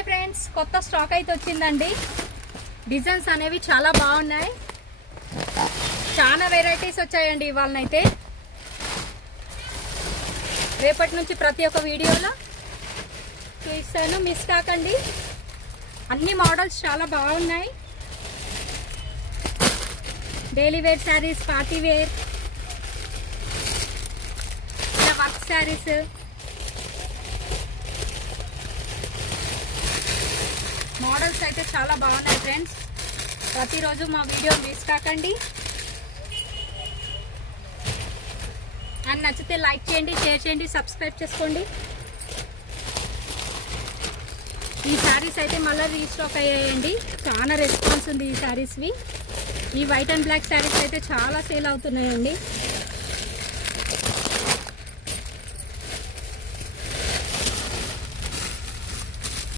Hi friends, కొత్త stock అయితే వచ్చిందండి. డిజైన్స్ అనేవి చాలా బాగున్నాయి. చాలా వెరైటీస్ వచ్చాయండి ఇవాళనైతే. రేపటి నుంచి ప్రతి ఒక్క వీడియోలో చూపిస్తాను, మిస్ కాకండి. అన్ని మోడల్స్ చాలా బాగున్నాయి. Daily wear saris, party wear, ఇలా వర్క్ శారీస్, మోడల్స్ అయితే చాలా బాగున్నాయి ఫ్రెండ్స్. ప్రతిరోజు మా వీడియో మిస్ కాకండి. అండ్ నచ్చితే లైక్ చేయండి, షేర్ చేయండి, సబ్స్క్రైబ్ చేసుకోండి. ఈ శారీస్ అయితే మళ్ళీ రీస్టాక్ అయ్యాయండి. చాలా రెస్పాన్స్ ఉంది ఈ శారీస్వి. ఈ వైట్ అండ్ బ్లాక్ శారీస్ అయితే చాలా సేల్ అవుతున్నాయండి.